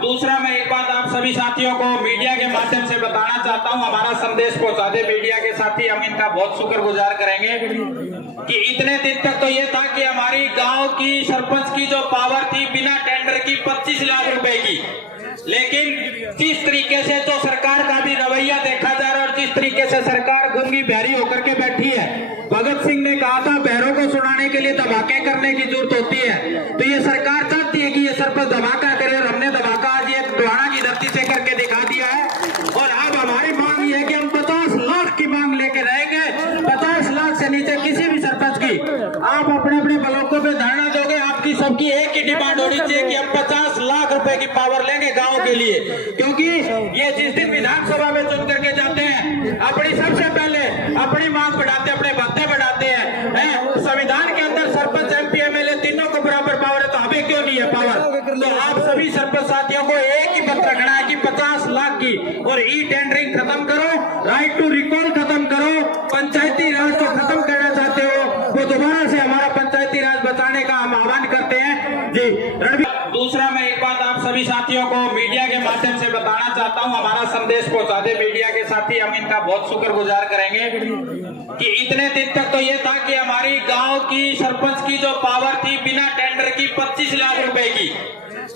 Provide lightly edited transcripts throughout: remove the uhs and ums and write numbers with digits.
दूसरा मैं एक बात आप सभी साथियों को मीडिया के माध्यम से बताना चाहता हूं, हमारा संदेश पहुंचा दे मीडिया के साथी, हम इनका बहुत शुक्रगुजार करेंगे कि इतने दिन तक तो ये था कि हमारी गांव की सरपंच की जो पावर थी बिना टेंडर की 25 लाख रुपए की, लेकिन जिस तरीके से तो सरकार का भी रवैया देखा जा रहा है और जिस तरीके से सरकार गूंगी बहरी होकर के बैठी है, भगत सिंह ने कहा था बहरों को सुनाने के लिए धमाके करने की जरूरत होती है, तो ये सरकार चाहती है कि ये सरपंच धमाका करे और हमने धमाका आज ये डोहाना की धरती से करके दिखा दिया है। और अब हमारी मांग ये है कि हम 50 लाख की मांग लेके रहेंगे। 50 लाख से नीचे किसी भी सरपंच की आप अपने अपने ब्लॉकों पे धरना दोगे, आपकी सबकी एक ही डिमांड होनी चाहिए कि हम 50 लाख रुपए की पावर लेंगे गाँव के लिए, क्योंकि ये जिस दिन विधानसभा में चुन करके जाते हैं अपनी सबसे पहले अपनी मांग बढ़ाते, अपने भत्ते बढ़ाते हैं। संविधान के अंदर सरपंच एमपी एमएलए तीनों को बराबर पावर है, तो हमें क्यों नहीं है पावर? तो आप सभी सरपंच साथियों को एक ही पत्र रखना है कि 50 लाख की और ई टेंडरिंग खत्म करो, राइट टू रिकॉल खत्म करो, पंचायती राज को खत्म करना चाहते हो वो दोबारा से हमारा पंचायती राज बचाने का हम आह्वान करते हैं जी। दूसरा मैं एक बात आप सभी साथियों को मीडिया के माध्यम से बताना चाहता हूं, हमारा संदेश पहुंचा दे मीडिया के साथी, हम इनका बहुत शुक्रगुजार करेंगे कि इतने दिन तक तो ये था कि हमारी गांव की सरपंच की जो पावर थी बिना टेंडर की 25 लाख रुपए की,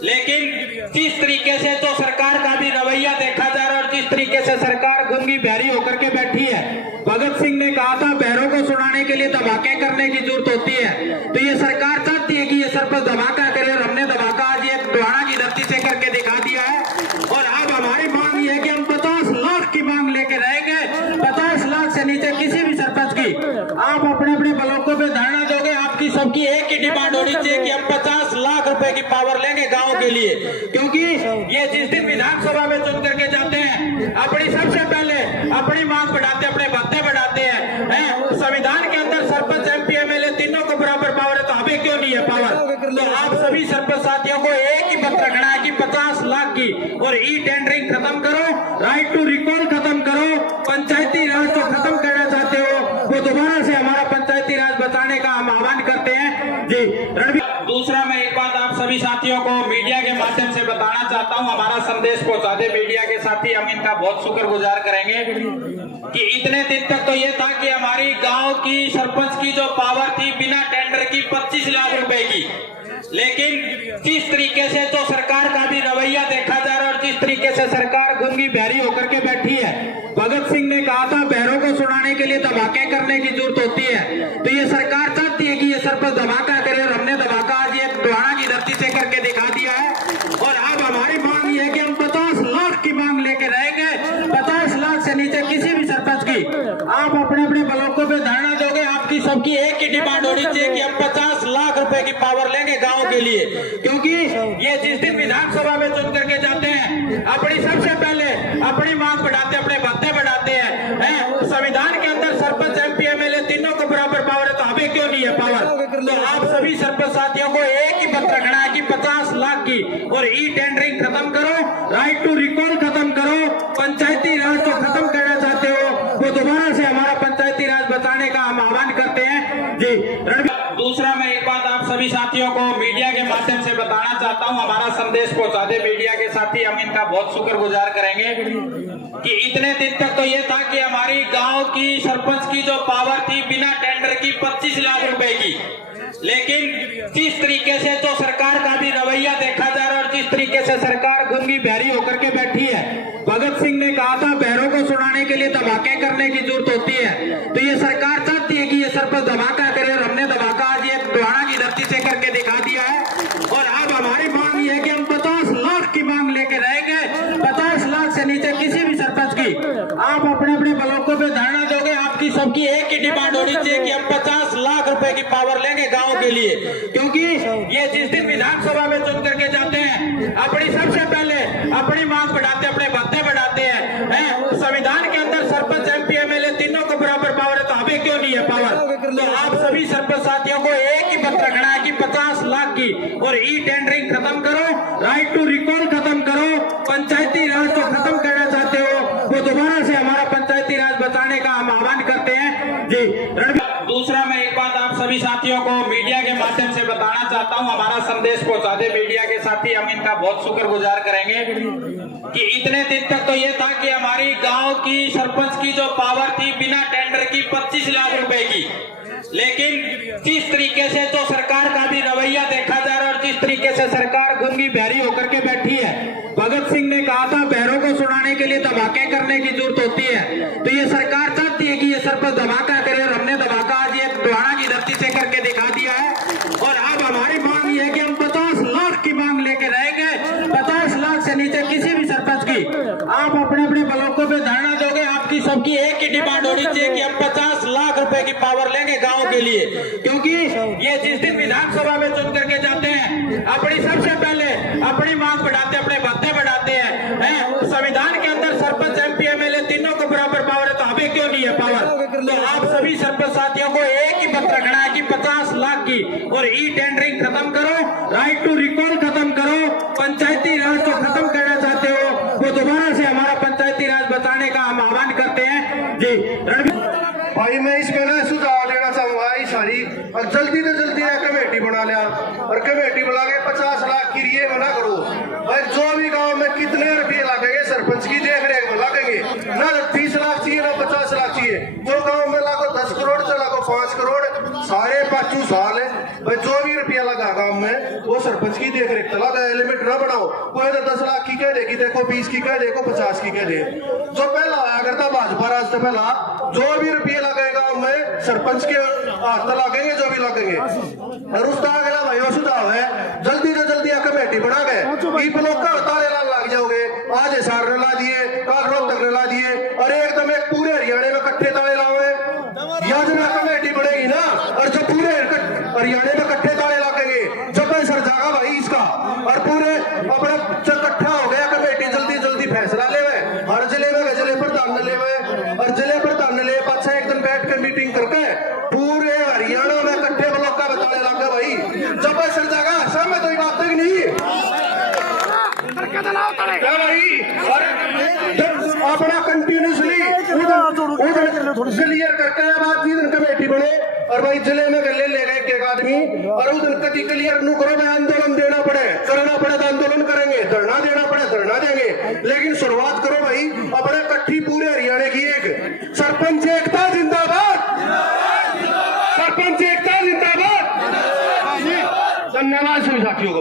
लेकिन जिस तरीके से तो सरकार का भी रवैया देखा जा रहा है और जिस तरीके से सरकार गूंगी बहरी होकर के बैठी है, भगत सिंह ने कहा था बहरों को सुनाने के लिए धमाके करने की जरूरत होती है, तो ये सरकार चाहती है कि ये सरपंच धमाका करे और हमने धमाका आज ये डोहाना की धरती से करके दिखा दिया है। और अब हमारी मांग ये है कि हम 50 लाख की मांग लेके रहेंगे। 50 लाख से नीचे किसी भी सरपंच की आप अपने अपने ब्लॉकों पे धरना दोगे, आपकी सबकी एक ही डिमांड होनी चाहिए कि हम 50 लाख रुपए की पावर लेंगे गाँव के लिए, क्योंकि ये जिस दिन विधानसभा में चुन करके जाते हैं अपनी सबसे पहले अपनी मांग बढ़ाते, अपने भत्ते बढ़ाते हैं। संविधान के अंदर सरपंच एमपी एमएलए तीनों को बराबर पावर है, तो हमें क्यों नहीं है पावर? तो आप सभी सरपंच साथियों को एक ही पत्र रखना है कि 50 लाख की और ई टेंडरिंग खत्म करो, राइट टू रिकॉल खत्म करो, पंचायती राज को खत्म करना चाहते हो वो दोबारा से हमारा पंचायती राज बचाने का हम आह्वान करते हैं जी। दूसरा मैं एक बात आप सभी साथियों को मीडिया के माध्यम से बताना चाहता हूं, हमारा संदेश पहुंचा दे मीडिया के साथी, हम इनका बहुत शुक्रगुजार करेंगे कि इतने दिन तक तो ये था कि हमारी गांव की सरपंच की जो पावर थी बिना टेंडर की 25 लाख रुपए की, लेकिन जिस तरीके से तो सरकार का भी रवैया देखा जा रहा है और जिस तरीके से सरकार गूंगी बहरी होकर के बैठी है, भगत सिंह ने कहा था बहरों को सुनाने के लिए धमाके करने की जरूरत होती है, तो ये सरकार चाहती है कि ये सरपंच धमाका करे और हमने धमाका आज ये डोहाना की धरती से करके दिखा दिया है। और अब हमारी मांग ये है कि हम 50 लाख की मांग लेके रहेंगे। 50 लाख से नीचे किसी भी सरपंच की आप अपने अपने ब्लॉकों पे धरना दोगे, आपकी सबकी एक ही डिमांड होनी चाहिए कि हम 50 लाख रुपए की पावर लेंगे गाँव के लिए, क्योंकि ये जिस दिन विधानसभा में चुन करके जाते हैं अपनी सबसे पहले अपनी मांग बढ़ाते, अपने भत्ते बढ़ाते हैं। संविधान के अंदर सरपंच एमपी एमएलए तीनों को बराबर पावर है, तो हमें क्यों नहीं है पावर? तो आप सभी सरपंच साथियों को एक ही पत्र रखना है कि 50 लाख की और ई टेंडरिंग खत्म करो, राइट टू रिकॉल खत्म करो, पंचायती राज को खत्म करना चाहते हो वो दोबारा से हमारा पंचायती राज बचाने का हम आह्वान करते हैं जी। दूसरा मैं एक बात आप सभी साथियों को मीडिया के माध्यम से बताना चाहता हूं, हमारा संदेश पहुंचा दे मीडिया के साथी, हम इनका बहुत शुक्रगुजार करेंगे कि इतने दिन तक तो ये था कि हमारी गांव की सरपंच की जो पावर थी बिना टेंडर की 25 लाख रुपए की, लेकिन जिस तरीके से तो सरकार का भी रवैया देखा जा रहा है और जिस तरीके से सरकार गूंगी बहरी होकर के बैठी है, भगत सिंह ने कहा था बहरों को सुनाने के लिए धमाके करने की जरूरत होती है, तो ये सरकार चाहती है कि ये सरपंच धमाका करे और हमने धमाका आज ये डोहाना की धरती से करके दिखा दिया है। और अब हमारी मांग ये है कि हम 50 लाख की मांग लेके रहेंगे। 50 लाख से नीचे किसी भी सरपंच की आप अपने अपने ब्लॉकों पे धरना दोगे, आपकी सबकी एक ही डिमांड होनी चाहिए कि हम 50 लाख रुपए की पावर लेंगे गाँव के लिए, क्योंकि ये जिस दिन विधानसभा में चुन करके जाते हैं अपनी सबसे पहले अपनी मांग बढ़ाते, अपने भत्ते बढ़ाते हैं। संविधान के अंदर सरपंच एमपी एमएलए तीनों को बराबर पावर है, तो हमें क्यों नहीं है पावर? तो आप सभी सरपंच साथियों को एक ही पत्र रखना है कि 50 लाख की और ई टेंडरिंग खत्म करो, राइट टू रिकॉल खत्म करो, पंचायती राज को खत्म करना चाहते हो वो दोबारा से हमारा पंचायती राज बचाने का हम आह्वान करते हैं जी। दूसरा मैं एक बात आप सभी साथियों को मीडिया के माध्यम से बताना चाहता चाहता हूं, हमारा संदेश पहुंचा दे मीडिया के साथी, हम इनका बहुत शुक्रगुजार करेंगे कि इतने दिन तक तो ये था कि हमारी गांव की सरपंच की जो पावर थी बिना टेंडर की 25 लाख रुपए की, लेकिन जिस तरीके से जो सरकार का भी रवैया देखा जा रहा है और जिस तरीके से सरकार गूंगी बहरी होकर के बैठी है, भगत सिंह ने कहा था बहरों को सुनाने के लिए धमाके करने की जरूरत होती है, तो ये सरकार चाहती है कि ये सरपंच धमाका करे और हमने धमाका आज ये टोहाना की धरती से करके दिखा दिया है। और अब हमारी मांग ये है कि हम 50 लाख की मांग लेके रहेंगे। 50 लाख से नीचे किसी भी सरपंच की आप अपने अपने ब्लॉकों पे धरना दोगे, आपकी सबकी एक ही डिमांड होनी चाहिए कि हम 50 लाख रुपए की पावर लेंगे गाँव के लिए, क्योंकि ये जिस दिन विधानसभा में चुन करके जाते हैं अपनी सबसे पहले अपनी मांग बढ़ाते हैं, अपने भत्ते बढ़ाते हैं। संविधान के अंदर सरपंच MP MLA तीनों को बराबर पावर है, तो हमें क्यों नहीं है पावर? तो आप सभी सरपंच साथियों को एक ही पत्र रखना है कि 50 लाख की और ई टेंडरिंग खत्म करो, राइट टू रिकॉल खत्म करो, पंचायती राज को खत्म करना चाहते हो वो दोबारा से हमारा पंचायती राज बचाने का हम आह्वान करते हैं। जी भाई मैं इसमें ना सुझाव लेना चाहूंगा सारी, और जल्दी से जल्दी कमेटी बना लिया और कमेटी बना के 50 लाख की रिये मना करो भाई। जो भी गांव में कितने रुपये लगेंगे सरपंच की देख रेख में लगेंगे, ना 30 लाख चाहिए ना 50 लाख चाहिए। जो गांव में लागो 10 करोड़ से लागो 5 करोड़ सारे 5 साल है भाई, जो भी रुपया लगा गांव में वो सरपंच की देख रेख चला गया। लिमिट ना बनाओ, कोई तो 10 लाख की कह देगी, देखो 20 की कह देखो 50 की कह दे। जो पहला आया करता भाजपा राज से पहला, जो भी रुपये लगे गांव में सरपंच के हाथ लगेंगे, जो भी लगेंगे। और उसका अगला भाई सुझाव है जल्दी से जल्दी कमेटी बना गए ब्लॉक का ताले लग जाओगे। आज हिसार ने ला दिए, कल रोहतक ने ला दिए और एकदम एक पूरे हरियाणा में कट्ठे ताले लाओगे। या जो कमेटी बढ़ेगी ना और जो पूरे हरियाणा में कट्ठे ताले लगेंगे, जब सर जागा भाई इसका और पूरे अपना इकट्ठा हो गया कमेटी जल्दी जल्दी फैसला ले हर जिले में जिले प्रधान ले और जिले प्रधान ले अच्छा एक दिन बैठ कर मीटिंग करके पूरे हरियाणा में कट्ठे ब्लॉक का बताने लगा भाई। जब सर जागा समय तो बात तक नहीं क्या भाई, और अपना कंटिन्यूसली क्लियर करके बाद दिन कमेटी बने और भाई जिले में गले ले गए एक आदमी और उस दिन कभी क्लियर नु करो मैं आंदोलन देना पड़े करना पड़े तो आंदोलन करेंगे, धरना देना पड़े धरना देंगे, लेकिन शुरुआत करो भाई अपने कट्ठी पूरे हरियाणा की। एक सरपंच एकता जिंदाबाद, सरपंच एकता जिंदाबाद। धन्यवाद सभी साथियों को।